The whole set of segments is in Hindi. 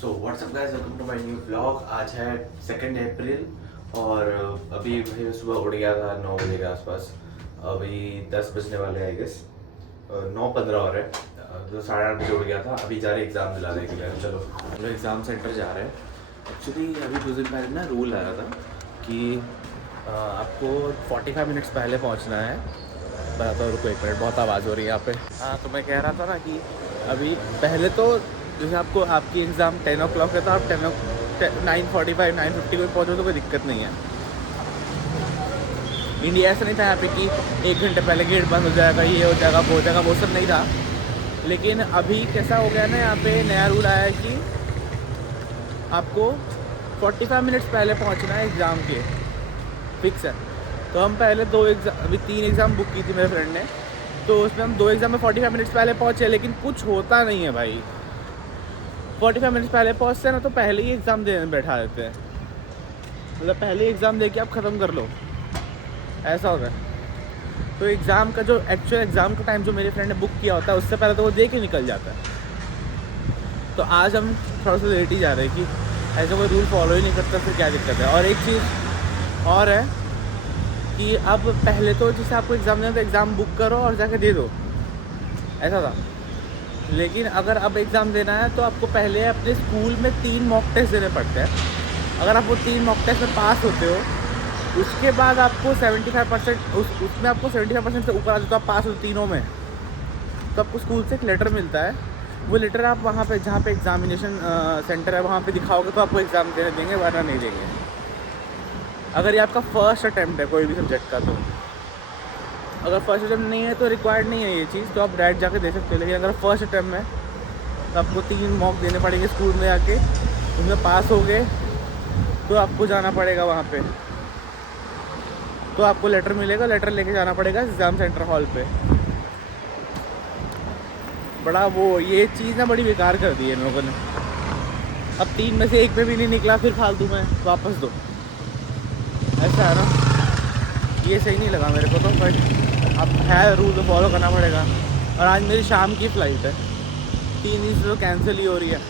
So what's up guys, welcome to my new blog. आज है 2 अप्रैल और अभी भाई मैं सुबह उठ गया था 9 बजे के आसपास। अभी 10 बजने वाले आई गेस, 9:15 हो रहे हैं। तो 8:30 बजे उठ गया था। अभी जा रहे एग्ज़ाम दिलाने के लिए। चलो हम लोग एग्ज़ाम सेंटर जा रहे हैं। एक्चुअली अभी कुछ दिन पहले ना रूल आया था कि आपको 45 मिनट्स पहले पहुंचना है। बताता हूँ, रुको 1 मिनट, बहुत आवाज़ हो रही है यहाँ पे। हाँ, तो मैं कह रहा था ना कि अभी पहले तो जैसे आपको आपकी एग्ज़ाम 10 o'clock है तो आप 9:45 9:50 को पहुँचो तो कोई दिक्कत नहीं है। इंडिया ऐसा नहीं था यहाँ पे कि 1 घंटे पहले गेट बंद हो जाएगा, ये हो जाएगा, वो हो जाएगा, वो सब नहीं था। लेकिन अभी कैसा हो गया ना, यहाँ पे नया रूल आया है कि आपको 45 मिनट्स पहले पहुँचना है एग्ज़ाम के, फिक्स है। तो हम पहले 2 एग्ज़ाम, अभी 3 एग्ज़ाम बुक की थी मेरे फ्रेंड ने, तो उसमें हम 2 एग्ज़ाम में 45 मिनट्स पहले पहुँचे। लेकिन कुछ होता नहीं है भाई, 45 मिनट्स पहले पहुँचते हैं ना तो पहले ही एग्ज़ाम देने बैठा देते हैं। मतलब पहले ही एग्ज़ाम दे के आप ख़त्म कर लो, ऐसा होता है। तो एग्ज़ाम का जो एक्चुअल एग्ज़ाम का टाइम जो मेरे फ्रेंड ने बुक किया होता है उससे पहले तो वो दे के निकल जाता है। तो आज हम थोड़ा सा लेट ही जा रहे हैं कि ऐसा कोई रूल फॉलो ही नहीं करता, फिर क्या दिक्कत है। और एक चीज़ और है कि अब पहले तो जैसे आपको एग्ज़ाम देना तो एग्ज़ाम बुक करो और जाके दे दो, ऐसा था। लेकिन अगर अब एग्ज़ाम देना है तो आपको पहले अपने स्कूल में 3 मॉक टेस्ट देने पड़ते हैं। अगर आप वो 3 मॉक टेस्ट में पास होते हो, उसके बाद आपको 75% उसमें आपको 75% से ऊपर आ जाए तो आप पास हो तीनों में, तो आपको स्कूल से एक लेटर मिलता है। वो लेटर आप वहाँ पे जहाँ पे एग्ज़ामिनेशन सेंटर है वहाँ पे दिखाओगे तो आपको एग्ज़ाम देने देंगे, वरना नहीं देंगे। अगर ये आपका फ़र्स्ट अटैम्प्ट है कोई भी सब्जेक्ट का, तो अगर फर्स्ट अटैम्प्ट नहीं है तो रिक्वायर्ड नहीं है ये चीज़, तो आप डायरेक्ट जाके दे सकते हो। लेकिन अगर फर्स्ट अटैम्प्ट में तो आपको 3 मॉक देने पड़ेंगे स्कूल में आके, उसमें पास हो गए तो आपको जाना पड़ेगा वहाँ पे, तो आपको लेटर मिलेगा, लेटर लेके जाना पड़ेगा एग्ज़ाम सेंटर हॉल पे। बड़ा वो ये चीज़ ना बड़ी बेकार कर दी है इन लोगों ने। अब 3 में से 1 में भी नहीं निकला फिर फालतू में वापस दो, ऐसा है ना। ये सही नहीं लगा मेरे को तो, बट अब है रूल तो फॉलो करना पड़ेगा। और आज मेरी शाम की फ़्लाइट है, 3 दिन से तो कैंसिल ही हो रही है।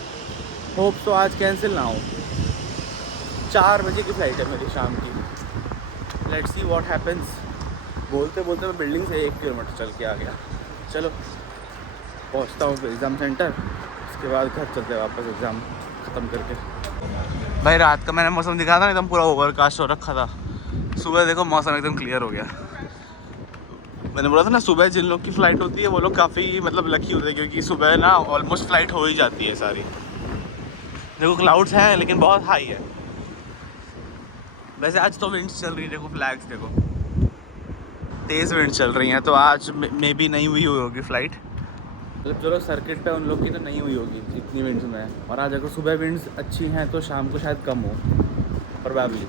होप तो आज कैंसिल ना हो। 4 बजे की फ़्लाइट है मेरी शाम की। Let's see what happens. बोलते बोलते मैं बिल्डिंग से 1 किलोमीटर चल के आ गया। चलो पहुंचता हूँ एग्ज़ाम सेंटर, उसके बाद घर चलते हैं वापस एग्ज़ाम ख़त्म करके। भाई रात का मैंने मौसम दिखा था ना, एकदम पूरा ओवरकास्ट हो रखा था। सुबह देखो मौसम एकदम क्लियर हो गया। मैंने बोला था ना, सुबह जिन लोग की फ़्लाइट होती है वो लोग काफ़ी मतलब लकी होते हैं, क्योंकि सुबह ना ऑलमोस्ट फ़्लाइट हो ही जाती है सारी। देखो क्लाउड्स हैं लेकिन बहुत हाई है। वैसे आज तो विंड्स चल रही है, देखो फ्लैग्स देखो, तेज़ विंड चल रही हैं, तो आज मे बी नहीं हुई होगी फ़्लाइट। मतलब चलो सर्किट पे उन लोग की तो नहीं हुई होगी इतनी विंड्स में। और आज अगर सुबह विंड्स अच्छी हैं तो शाम को शायद कम हो, प्रोबेबली।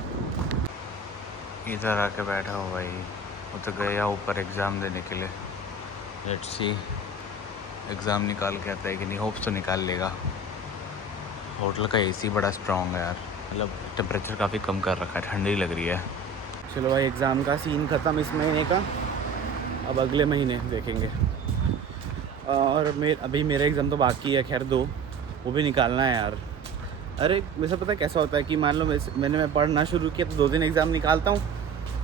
इधर आके बैठा हो भाई, वो तो गया ऊपर एग्ज़ाम देने के लिए। लेट्स सी एग्ज़ाम निकाल के आता है कि नहीं। होप्स तो निकाल लेगा। होटल का एसी बड़ा स्ट्रॉन्ग है यार, मतलब टेम्परेचर काफ़ी कम कर रखा है, ठंडी लग रही है। चलो भाई एग्ज़ाम का सीन ख़त्म इस महीने का, अब अगले महीने देखेंगे। और अभी मेरा एग्ज़ाम तो बाकी है, खैर 2, वो भी निकालना है यार। अरे वैसे पता है कैसा होता है कि मान लो मैं पढ़ना शुरू किया तो 2 दिन एग्ज़ाम निकालता हूँ,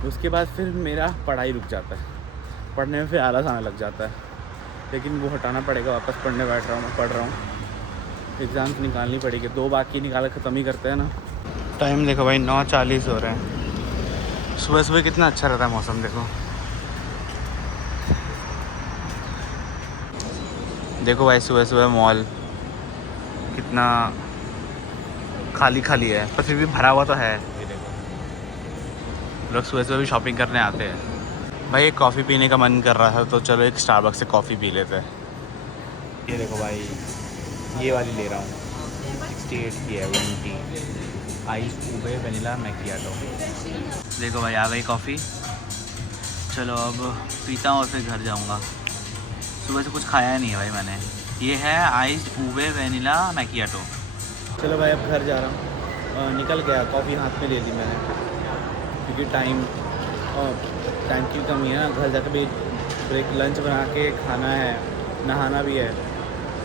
उसके बाद फिर मेरा पढ़ाई रुक जाता है, पढ़ने में फिर आलस आने लग जाता है। लेकिन वो हटाना पड़ेगा, वापस पढ़ने बैठ रहा हूँ, पढ़ रहा हूँ। एग्ज़ाम्स निकालनी पड़ेगी, 2 बाकी निकाल ख़त्म ही करते हैं ना। टाइम देखो भाई 9:40 हो रहे हैं। सुबह सुबह कितना अच्छा रहता है मौसम, देखो देखो भाई सुबह सुबह मॉल कितना खाली खाली है, पर फिर भी भरा हुआ तो है। ये देखो लोग सुबह सुबह भी शॉपिंग करने आते हैं। भाई एक कॉफ़ी पीने का मन कर रहा था तो चलो एक स्टारबक्स से कॉफ़ी पी लेते हैं। ये देखो भाई, ये वाली ले रहा हूँ, 68 की है, 20 आइस ऊबे वनीला मैकियाटो। देखो भाई आ गई कॉफ़ी। चलो अब पीता हूँ और फिर घर जाऊँगा। सुबह से कुछ खाया नहीं है भाई मैंने। ये है आइस ऊबे वनीला मैकियाटो। चलो भाई अब घर जा रहा हूँ। निकल गया, कॉफ़ी हाथ में ले ली मैंने, क्योंकि टाइम की कमी है ना। घर जाकर भी ब्रेक लंच बना के खाना है, नहाना भी है,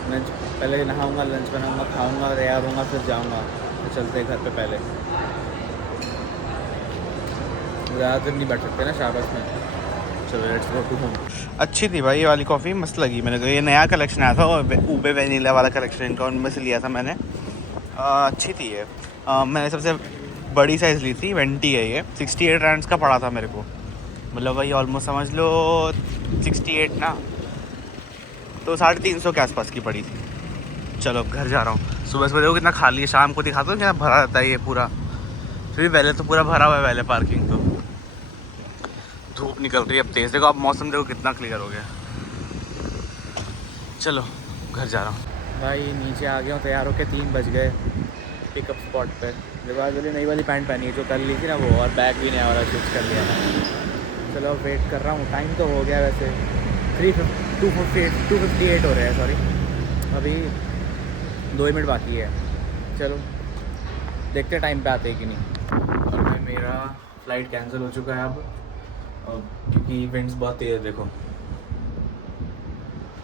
लंच पहले नहाऊंगा, लंच बनाऊंगा, खाऊंगा, तैयार होऊंगा, फिर जाऊंगा। तो चलते हैं घर पे पहले, ज़्यादा दिन नहीं बैठ सकते ना शाबाश में। चलो लेट्स गो टू होम। अच्छी थी भाई ये वाली कॉफ़ी, मस्त लगी मेरे को। ये नया कलेक्शन आया था और ऊबे वेनिला वाला कलेक्शन इनका, उनमें से लिया था मैंने। अच्छी थी ये। मैंने सबसे बड़ी साइज़ ली थी, 20 है ये। 68 रैंड्स का पड़ा था मेरे को, मतलब भाई ऑलमोस्ट समझ लो 68 ना, तो 350 के आसपास की पड़ी थी। चलो घर जा रहा हूँ। सुबह सुबह देखो कितना खाली है, शाम को दिखाता हूँ कितना भरा रहता है ये पूरा। फिर भी पहले तो पूरा भरा हुआ है, पहले पार्किंग तो। धूप निकल रही है अब तेज़, देखो अब मौसम देखो कितना क्लियर हो गया। चलो घर जा रहा हूँ भाई, नीचे आ गया हूँ तैयार होके। 3 बज गए पिकअप स्पॉट पे। देखो आज वाली नई वाली पैंट पहनी है जो कल ली थी ना वो, और बैग भी नया वाला स्विच कर लिया मैंने। चलो अब वेट कर रहा हूँ, टाइम तो हो गया वैसे 258 हो रहे हैं, सॉरी अभी 2 मिनट बाकी है। चलो देखते टाइम पे आते हैं कि नहीं। और भाई मेरा फ़्लाइट कैंसिल हो चुका है अब, क्योंकि विंड्स बहुत तेज़ है। देखो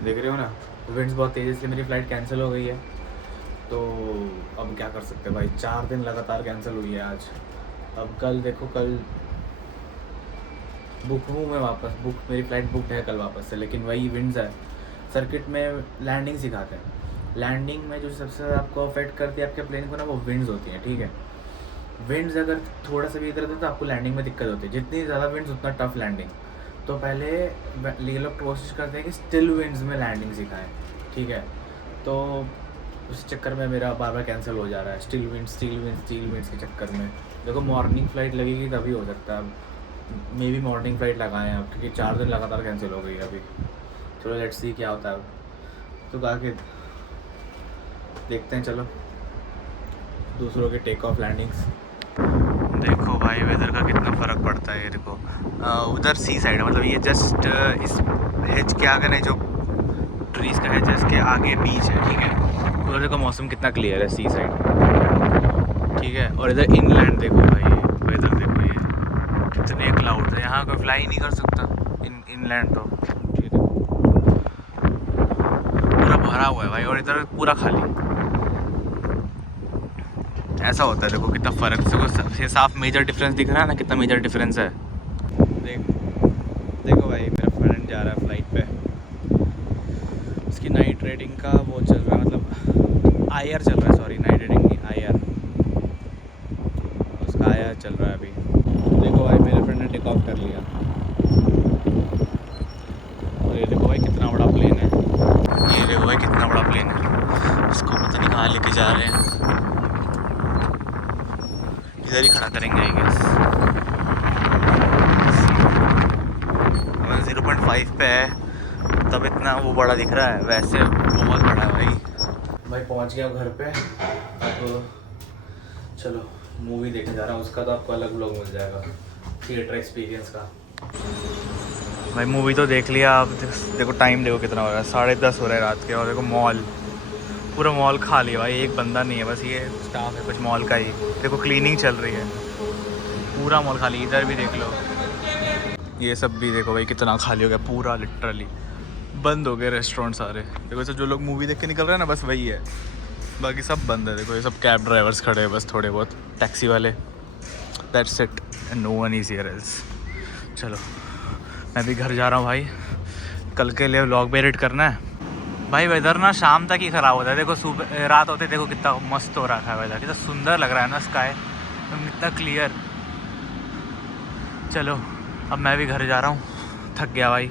देख रहे हो ना, विंड्स बहुत तेज़ है, इसलिए मेरी फ़्लाइट कैंसिल हो गई है। तो अब क्या कर सकते हैं भाई, 4 दिन लगातार कैंसिल हुई है आज। अब कल देखो, कल बुक हूँ मैं वापस, मेरी फ़्लाइट बुकड है कल वापस से, लेकिन वही विंड्स है। सर्किट में लैंडिंग सिखाते हैं, लैंडिंग में जो सबसे ज़्यादा आपको अफेक्ट करती है आपके प्लेन को ना, वो विंड्स होती हैं, ठीक है। विंड्स अगर थोड़ा सा भी इधर उधर तो आपको लैंडिंग में दिक्कत होती है। जितनी ज़्यादा विंड्स उतना टफ लैंडिंग। तो पहले ये लोग कोशिश करते हैं कि स्टिल विंड्स में लैंडिंग सिखाएं, ठीक है। तो उस चक्कर में मेरा बार बार कैंसिल हो जा रहा है, स्टिल विंड्स के चक्कर में। देखो मॉर्निंग फ़्लाइट लगेगी तभी हो सकता है, मे बी मॉर्निंग फ़्लाइट लगाएं अब, क्योंकि 4 दिन लगातार कैंसिल हो गई है अभी। चलो लेट्स सी क्या होता है अब, तो कहा कि देखते हैं। चलो दूसरों के टेक ऑफ लैंडिंग्स देखो भाई, वेदर का कितना फ़र्क पड़ता है ये देखो। उधर सी साइड है, मतलब ये जस्ट इस हेज के आगे नहीं, जो ट्रीज़ का हेज है इसके आगे बीच है, ठीक है। उधर देखो मौसम कितना क्लियर है सी साइड, ठीक है। और इधर इनलैंड देखो भाई, वेदर देखो ये कितने क्लाउड है, यहाँ कोई फ्लाई नहीं कर सकता इनलैंड तो, ठीक है। पूरा भरा हुआ है भाई, और इधर पूरा खाली। ऐसा होता है, देखो कितना फ़र्क, देखो साफ मेजर डिफरेंस दिख रहा है ना, कितना मेजर डिफरेंस है। देखो भाई मेरा फ्रेंड जा रहा है फ्लाइट पे, उसकी नाइट राइडिंग का वो चल रहा है, मतलब IR चल रहा है, सॉरी नाइट राइडिंग नहीं, IR, उसका IR चल रहा है अभी। देखो भाई मेरे फ्रेंड ने टेक ऑफ कर लिया, और ये देखो भाई कितना बड़ा प्लेन है, ये देखो भाई कितना बड़ा प्लेन है। इसको पता नहीं कहाँ लेके जा रहे हैं, इधर ही खड़ा करेंगे आई गेस। 0.5 पे है, तब इतना वो बड़ा दिख रहा है, वैसे बहुत बड़ा है भाई पहुंच गया घर पे। अब चलो मूवी देखने जा रहा हूँ, उसका तो आपको अलग व्लॉग मिल जाएगा, थिएटर एक्सपीरियंस का। भाई मूवी तो देख लिया, आप देखो टाइम देखो कितना हो रहा है, 10:30 हो रहा है रात के। और देखो मॉल, पूरा मॉल खाली है भाई, एक बंदा नहीं है, बस ये स्टाफ है कुछ मॉल का ही। देखो क्लीनिंग चल रही है, पूरा मॉल खाली। इधर भी देख लो, ये सब भी देखो भाई कितना खाली हो गया, पूरा लिटरली बंद हो गए रेस्टोरेंट सारे। देखो सब जो लोग मूवी देख के निकल रहे हैं ना, बस वही है, बाकी सब बंद है। देखो ये सब कैब ड्राइवर्स खड़े हैं बस, थोड़े बहुत टैक्सी वाले, that's it, no one is here else. चलो मैं भी घर जा रहा हूँ भाई, कल के लिए व्लॉग भी एडिट करना है भाई। वेदर ना शाम तक ही ख़राब होता है, देखो सुबह रात होते देखो कितना मस्त हो रखा है वेदर, कितना सुंदर लग रहा है ना स्काई, कितना क्लियर। चलो अब मैं भी घर जा रहा हूँ, थक गया भाई।